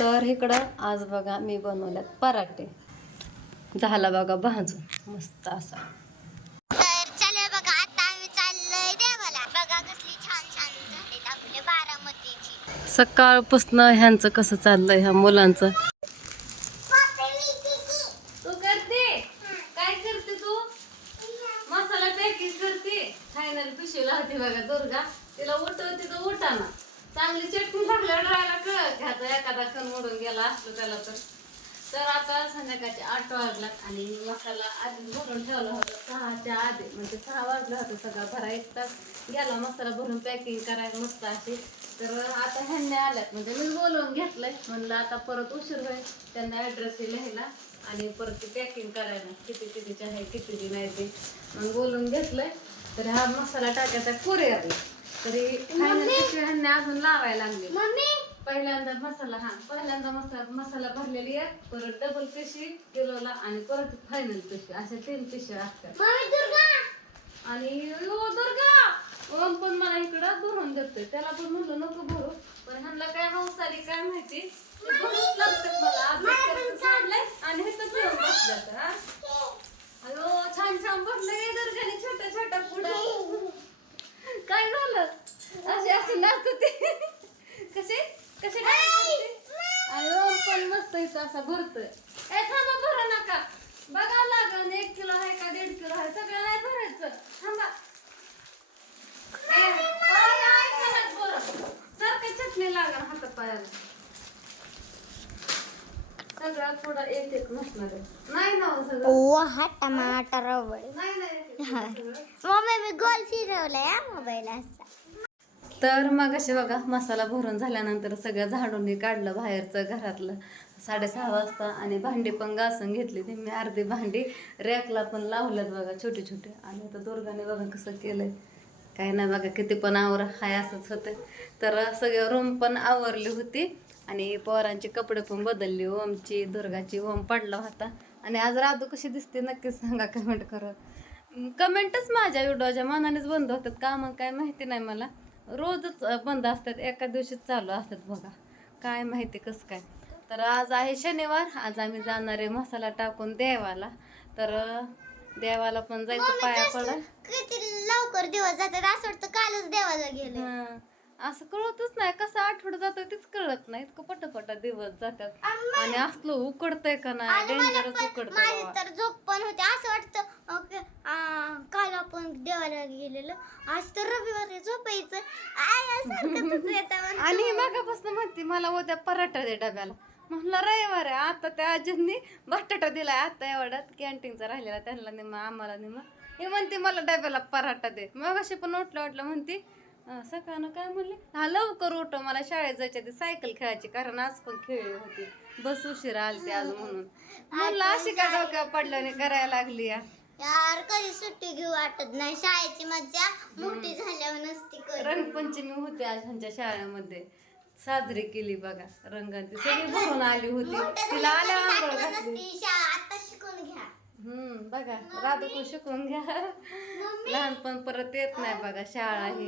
तर इकडं आज बघा मी बनवल्यात पराठे. झाला बघा भाजून मस्त असा. तर चला बघा आता आम्ही चाललोय देवाला. बघा कसली छान छान झालीत आपले बारामतीची. सकाळपासून ह्यांचं कसं चाललंय ह्या मुलांचं. तू करते काय करते तू? मसाला पॅकिंग करते. फायनल पिशवीला होती बघा दुर्गा. तिला उठवते तर उठाना. चांगली चटणी लागल्यावर राहायला कळत घ्यायचा एखादा खण मोडून गेला असतो त्याला तर आता संध्याकाळचे 8 वाजलात आणि मसाला आधीच भरून ठेवला होता 6च्या आधी. म्हणजे 6 वाजलं होतं सगळं भरा 1 तास गेला मसाला भरून पॅकिंग करायला मस्त अशी. तर आता ह्यांनी आल्यात म्हणजे मी बोलवून घेतलंय म्हणलं आता परत उशीर होईल त्यांना ॲड्रेस लिहायला आणि परत ती पॅकिंग करायला कितीचे आहे कितीची नाही ते मग बोलवून घेतलंय. तर हा मसाला टाकायचा कुरिअरला तरी ह्यांनी अजून लावायला लागले. पहिल्यांदा मसाला भरलेली आहे परत डबल पिशवी किलोला आणि परत फायनल पिशवी अशा 3 पिशव्या असतात. आणि दुर्गा ओम पण मला इकडं भरून देतोय त्याला पण म्हणलं नको भरू पण ह्यांना काय हौस आली काय माहिती भरूच लागतात मला अभ्यास काढलाय आणि हे तर घेऊन बसल्यात. अयो छान छान बसलंय दुर्गाने छोटा छोटा पुढं. काय झालं असे नाचते कसे कसे अयो पण मस्त इथं असा भरतोय. ए थांबा भरू नका बघा लागन 1 किलो आहे का 1.5 किलो आहे सगळं नाही भरायचं थांबा. सारखी चटणी लागन हातात पायाला सगळं थोडं एक नसणार नाही ना सगळं टमाटर नाही मम्मी मी गोल फिरवलंय मोबाईल असा. तर मग असे बघा मसाला भरून झाल्यानंतर सगळं झाडून हे काढलं बाहेरचं घरातलं 6:30 वाजता आणि भांडी पण घासून घेतली ती मी अर्धी भांडी रॅकला पण लावल्यात बघा छोटे छोटे. आणि आता दुर्गाने बघा कसं केलंय काय नाही बघा किती पण आवर हाय असंच होतं. तर सगळं रूम पण आवरली होती आणि पोरांचे कपडे पण बदलली ओमची दुर्गाची ओम पडला होता. आणि आज राधू कशी दिसते नक्कीच सांगा कमेंट करा. कमेंटच माझ्या व्हिडिओच्या मनानेच बंद होतात का मग काय माहिती नाही मला रोजच बंद असतात एका दिवशीच चालू असतात बघा काय माहिती कसं काय. तर आज आहे शनिवार आज आम्ही जाणार आहे मसाला टाकून देवाला. तर देवाला पण जायचं पाया पडा किती लवकर दिवस जातात असं वाटतं कालच देवाला गेले. असं कळतच नाही कसं आठवडं जातं तेच कळत नाही इतकं पटापटा दिवस जातात आणि असलं उकडतंय का नाही डेंजरच उकडतंय. माझी तर झोप पण होते असं वाटतं काल आपण देवाला गेलेलो आज तर रविवारी झोपायचं आणि मागापासून म्हणते मला उद्या पराठा दे डब्याला म्हणलं रविवार आहे. आता त्या आजींनी बटाटा दिलाय आता एवढ्यात कॅन्टीनचा राहिलेला त्यांना निम्मा आम्हाला निम्मा हे म्हणते मला डब्याला पराठा दे. मग अशी पण उठलं म्हणते सकाळनं काय म्हणले हा लवकर उठ मला शाळेत जायच्या ती सायकल खेळायची कारण आज पण खेळली होती बस उशिरा आलती आज म्हणून म्हणलं अशी का डोक्यावर पडल्याने करायला लागली यार कधी सुट्टी घेऊ वाटत नाही शाळेची मज्जा मोठी झाल्यावर नसती. रंगपंचमी होती आज ह्यांच्या शाळेमध्ये साजरी केली बघा रंगांची सगळी भरून आली होती तिला आल्या आंघोळ घातली. आता शिकून घ्या बघा राधू पण शिकून घ्या लहानपण परत येत नाही बघा शाळा ही.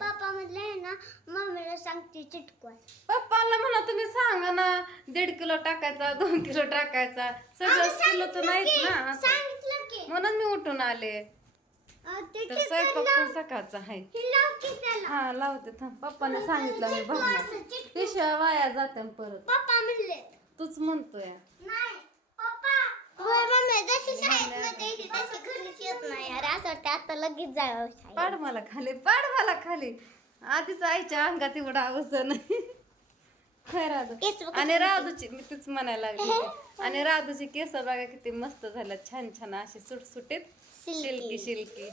पप्पा म्हणले ना मम्मीला सांगते चिटकवाय. पप्पाला म्हणा तुम्ही सांगा ना 1.5 किलो टाकायचा 2 किलो टाकायचा सगळं किलोच नाहीत ना म्हणून मी उठून आले. तर स्वयंपाक पण सकाळचा आहे. हा लावते थांब पप्पाने सांगितलं मी भरणार पिशव्या वाया जाते परत. पप्पा म्हणले तूच म्हणतोय नाही पप्पा होय मम्मी जशी शाळेत मध्ये येते तशी घरीच येत नाही यार असं वाटतं आता लगेच जावं शाळेत. पाड मला खाली आधीच आईच्या अंगात एवढा आवश्यक नाही. आणि राधूची मी तीच म्हणायला लागली आणि राधूची केस बघा किती मस्त झाल्या छान छान अशी सुटसुटीत सिल्की सिल्की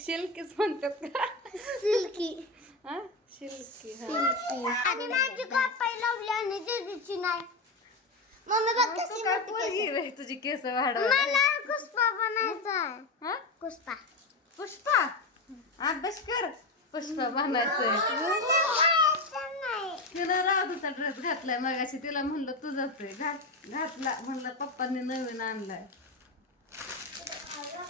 सिल्कीच म्हणतात का सिल्की हा सिल्की आणि माझी कापाय लावली आणि दीदीची नाही. मम्मी बघ कशी मोठी केस तुझी केस वाढव मला पुष्पा बनायचा आहे. हा पुष्पा अभ्यास कर पुष्पा बनायचंय. तिला राधूचा ड्रेस घातलाय मगाशी तिला म्हणलं तुझाच आहे घातला म्हणलं पप्पांनी नवीन आणलाय.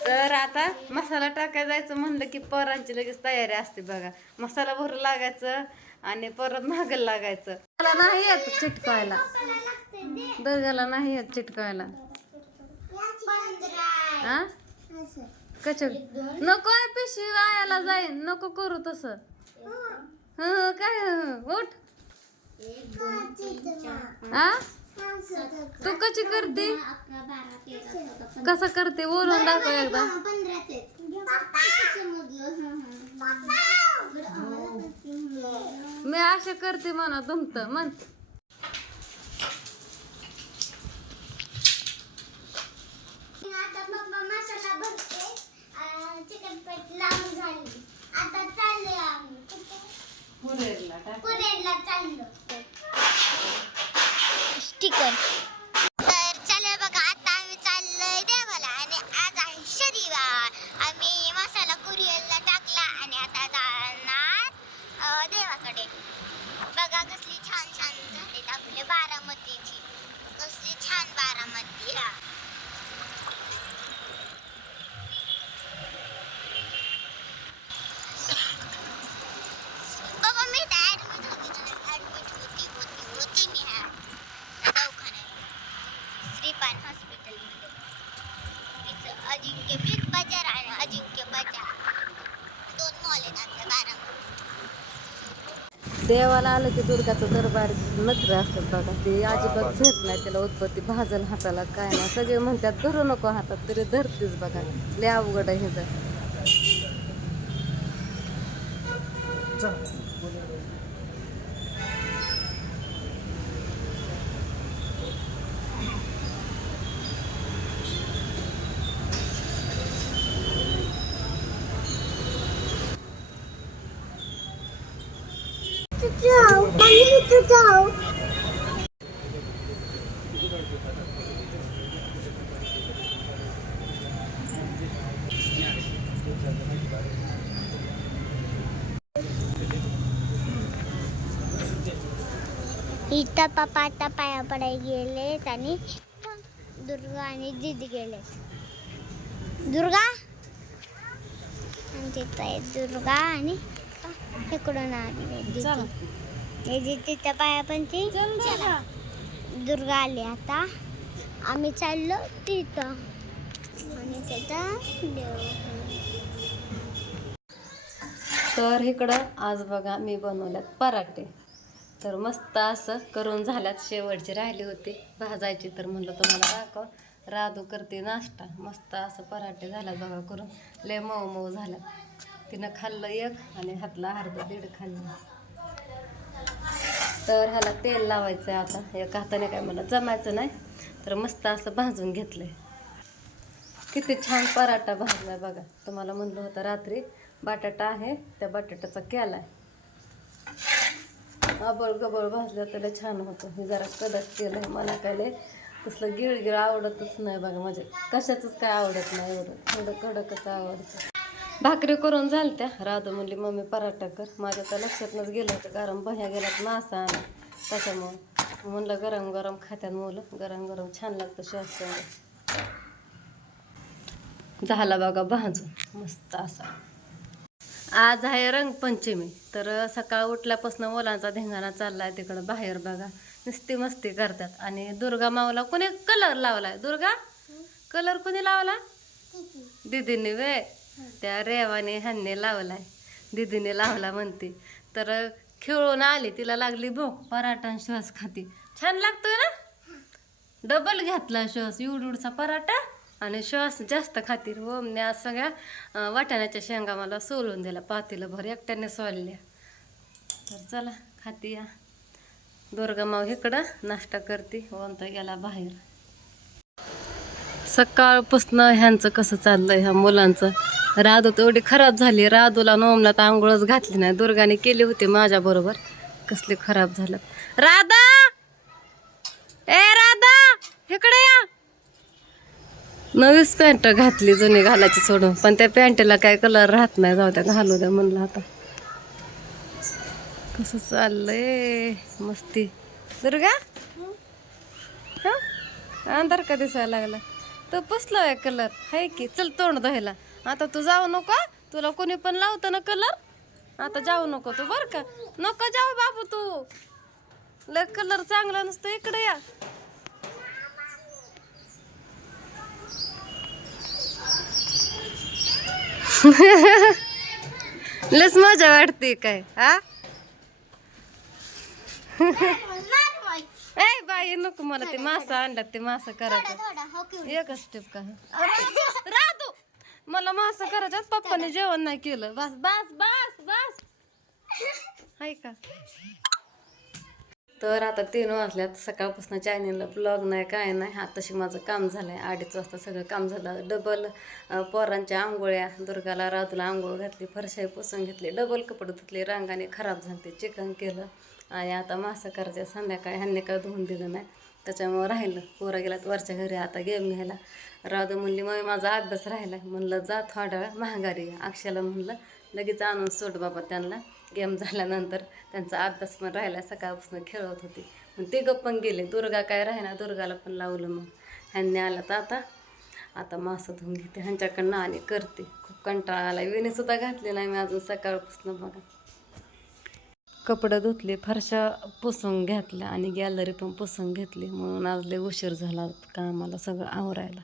तर आता मसाला टाकायला जायचं म्हणलं की पोरांची लगेच तयारी असते बघा मसाला भरू लागायचं आणि परत माग लागायचं. मला नाही येत चिटकायला, दुर्गाला नाही येत चिटकायला. हा कच नको आहे, पिशवी वायाला जाईन, नको करू तस. काय उठ. हा तू कशी करते, कसं करते बोलून दाखव एकदा. मी असे करते म्हणा तुमचं म्हण. मसाला भरते, चिकन पेट लावून झाली. आता चाललोय आम्ही पुरेला चाललो चिकन. तर चला बघा, आता आम्ही चाललोय देवाला आणि आज आहे शनिवार. आम्ही मसाला कुरिअरला टाकला आणि आता जाणार देवाकडे. बघा कसली छान छान झालीत आपले बारामतीची, कसली छान बारामती. बाबा मी ऍडमिट होती मी ह्या दवाखान्यात, श्रीपान हॉस्पिटलमध्ये. इथं अजिंक्य बिग बाजार आणि अजिंक्य बाजार दोन मॉल आहेत आपल्या बारामतीत. देवाला आलं की दुर्गाचं दरबार नखरे असतात बघा. ते अजिबात घेत नाही त्याला उत्पत्ती, भाजल हाताला काय नाही. सगळे म्हणतात धरू नको हातात, तरी धरतीच बघा. लय अवघड आहे ह्याचं. इथं पप्पा आता पाया पडायला गेलेत आणि दुर्गा आणि दीदी गेलेत. दुर्गा आणि तिथं आहे दुर्गा आणि इकडून आली दीदी. तिथं पाया पण ती दुर्गा आली. आता आम्ही चाललो तिथं आणि तिथं तर इकडं आज बघा मी बनवल्यात पराठे. तर मस्त असं करून झाल्यात, शेवटची राहिली होती भाजायची, तर म्हणलं तुम्हाला दाखव. राधू करते नाश्ता. मस्त असं पराठे झाल्यात बघा करून, लय मऊ मऊ झाल्यात. तिनं खाल्लं एक आणि हातला अर्धा दीड खाल्लं. तर ह्याला तेल लावायचं आहे आता. एका हाताने काय मला जमायचं नाही, तर मस्त असं भाजून घेतलंय. किती छान पराठा भाजलाय बघा. तुम्हाला म्हणलं होतं रात्री बटाटा आहे, त्या बटाट्याचा केलाय. आबळ गबळ भाजलं त्याला छान होतं. हे जरा कडक केलंय. मला काय लय तसलं गिळगिळ आवडतच नाही बघा. म्हणजे कशाचंच काय आवडत नाही, एवढं थोडं कडकच आवडतं. भाकरी करून झालत्या. राधू म्हणली मम्मी पराठा कर. माझ्या तर लक्षातनंच गेलं होतं, कारण भया गेल्यात मासा आणा, त्याच्यामुळं म्हणलं गरम गरम खात्यात मुलं. गरम गरम छान लागतं श्वास. झाला बघा भाजून मस्त असा. आज आहे रंगपंचमी, तर सकाळ उठल्यापासून मुलांचा धिंगाणा चाललाय तिकडं बाहेर बघा. नुसती मस्ती करतात. आणि दुर्गा माऊला कोणी कलर लावलाय? दुर्गा कलर कोणी लावला? दीदीने वे, त्या रेवाने ह्यांनी लावलाय, दीदीने लावला म्हणते. तर खेळून आली, तिला लागली भूक, पराठा श्वास खाती. छान लागतोय ना? डबल घेतला श्वास, एवढूडचा पराठा आणि श्वास जास्त खातील. ओमने आज सगळ्या वाटाण्याच्या शेंगा मला सोलून दिला, पातेलं भर एकट्याने सोलल्या. तर चला खाती या. दुर्गा माव इकडं नाश्ता करते, ओम तर गेला बाहेर. सकाळपासून ह्यांचं कसं चाललंय ह्या मुलांचं. राधू तर एवढी खराब झाली. राधूला नोमला तर आंघोळच घातली नाही. दुर्गाने केली होती माझ्या बरोबर. कसली खराब झालं. राधा, ए राधा इकडे या. नवीच पॅन्ट घातली, जुनी घालायची सोडून. पण त्या पॅन्टला काय कलर राहत नाही. जाऊ द्या, घालू द्या म्हणलं. आता कसं चाललंय मस्ती. दुर्गा हा अंधार का दिसायला लागला. तो पुसलाय कलर हाय की. चल तोंड धुवायला. आता तू जाऊ नको, तुला कोणी पण लावतं ना कलर. आता जाऊ नको तू बरं का. नको जाऊ बाबू तू, लय कलर चांगला नसतो, इकडे या. लस मजा वाटते काय हा. ए बाई नको, मला ते मासा आणलात, ते मासा करायचं एकच स्टेप का राहतो. मला मासा करायचं, पप्पाने जेवण नाही केलं. बस बस बस बस हाय का. तर आता 3 वाजल्यात, सकाळपासून चॅनलला ब्लॉग नाही काय नाही. आताशी माझं काम झालंय, 2:30 वाजता सगळं काम झालं. डबल पोरांच्या आंघोळ्या, दुर्गाला रातूला आंघोळ घातली, फरशाई पुसून घेतली, डबल कपडे धुतले, रांगाने खराब झाले, चिकन केलं. आणि आता मासा करायचं संध्याकाळी. ह्यांनी काय धुवून दिलं नाही, त्याच्यामुळं राहिलं. पोरं गेलात वरच्या घरी आता गेम घ्यायला. राधू म्हणली मग माझा अभ्यास राहिला. म्हणलं जा थोडा वेळ महागारी. अक्षाला म्हणलं लगेच आणून सोड बाबा त्यांना. गेम झाल्यानंतर त्यांचा अभ्यास पण राहिला, सकाळपासून खेळत होती. मग ते पण गेले. दुर्गा काय राहिना, दुर्गाला पण लावलं. मग ह्यांनी आलं तर आता मासा धुवून घेते ह्यांच्याकडनं आणि करते. खूप कंटाळा आला. विणीसुद्धा घातली नाही मी अजून सकाळपासून बघा. कपडे धुतले, फरशा पुसून घेतल्या आणि गॅलरी पण पुसून घेतली. म्हणून आज लय उशीर झाला कामाला, सगळं आवरायला.